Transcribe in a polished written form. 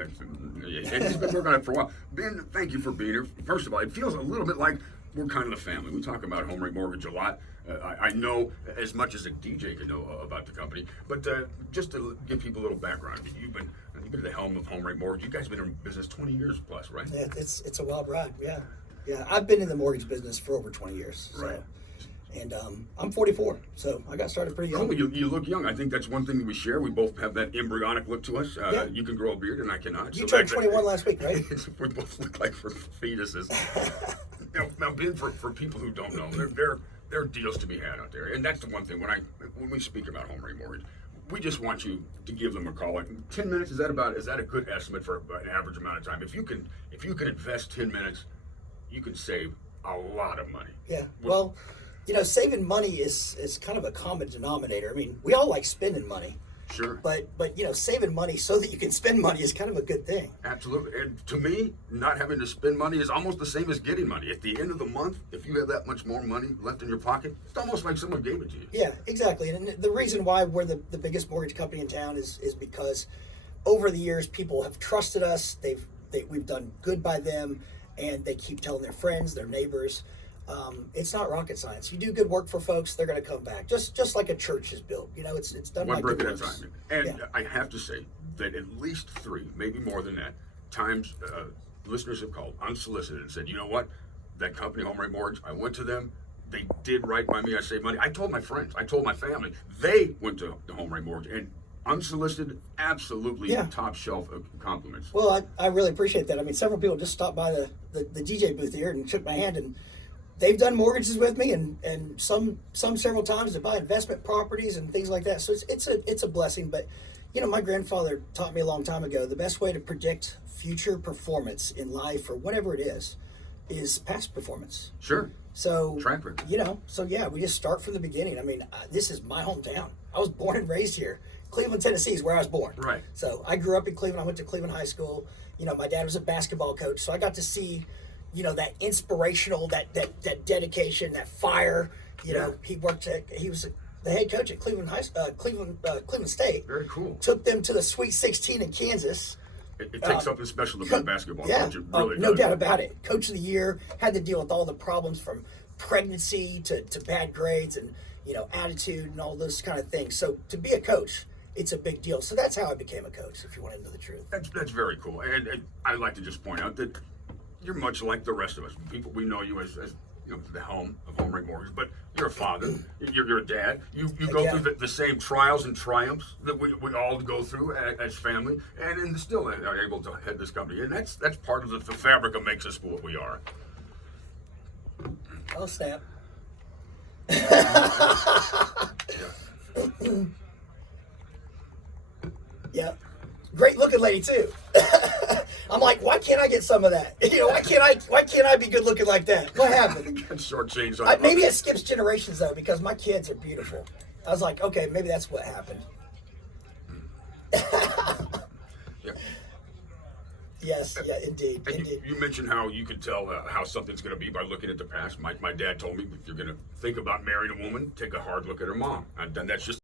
And he's been working on it for a while. Ben, thank you for being here. First of all, it feels a little bit like we're kind of the family. We talk about HomeRate Mortgage a lot. I know as much as a DJ can know about the company, but just to give people a little background, you've been at the helm of HomeRate Mortgage. You guys have been in business 20 years plus, right? Yeah, it's a wild ride. Yeah. I've been in the mortgage business for over 20 years. So. Right. And I'm 44, so I got started pretty young. Cool. You look young. I think that's one thing that we share. We both have that embryonic look to us. Yeah. You can grow a beard, and I cannot. You turned 21 last week, right? We both look like fetuses. Now, Ben, for people who don't know, there are deals to be had out there, and that's the one thing when we speak about HomeRate Mortgage, we just want you to give them a call. Like 10 minutes is that a good estimate for an average amount of time? If you can invest 10 minutes, you can save a lot of money. Yeah. Well, saving money is kind of a common denominator. I mean, we all like spending money. Sure. But saving money so that you can spend money is kind of a good thing. Absolutely. And to me, not having to spend money is almost the same as getting money. At the end of the month, if you have that much more money left in your pocket, it's almost like someone gave it to you. Yeah, exactly. And the reason why we're the biggest mortgage company in town is because over the years, people have trusted us. We've done good by them, and they keep telling their friends, their neighbors. It's not rocket science. You do good work for folks, they're going to come back. Just like a church is built. It's done one by brick good at a works. time. And I have to say that at least 3, maybe more than that, times listeners have called unsolicited and said, you know what, that company, HomeRate Mortgage, I went to them. They did right by me. I saved money. I told my friends. I told my family. They went to the HomeRate Mortgage, and unsolicited, absolutely top shelf of compliments. Well, I really appreciate that. I mean, several people just stopped by the DJ booth here and shook my hand, and they've done mortgages with me, and some several times to buy investment properties and things like that. So it's a blessing. But my grandfather taught me a long time ago, the best way to predict future performance in life or whatever it is past performance. Sure. So track record. We just start from the beginning. I mean, this is my hometown. I was born and raised here. Cleveland, Tennessee is where I was born. Right. So I grew up in Cleveland. I went to Cleveland High School. My dad was a basketball coach, so I got to see that inspirational, that dedication, that fire. He was the head coach at Cleveland State. Very cool. Took them to the Sweet 16 in Kansas. It takes something special to be a basketball coach. It really no does. doubt about it. Coach of the year, had to deal with all the problems from pregnancy to bad grades and attitude and all those kind of things. So to be a coach, it's a big deal. So that's how I became a coach, if you want to know the truth. That's very cool. And I'd like to just point out that you're much like the rest of us. People, we know you as the helm of HomeRate Mortgage, but you're a father, you're a dad. You go through the same trials and triumphs that we all go through as family, and still are able to head this company. And that's part of the fabric that makes us what we are. Oh, snap. Yeah. Great looking lady too. I'm like, why can't I get some of that? Why can't I be good looking like that? What happened? Short change on Maybe it skips generations though, because my kids are beautiful. I was like, okay, maybe that's what happened. Yeah. Yes, yeah, indeed. And you mentioned how you could tell how something's going to be by looking at the past. My dad told me, if you're going to think about marrying a woman, take a hard look at her mom. And that's just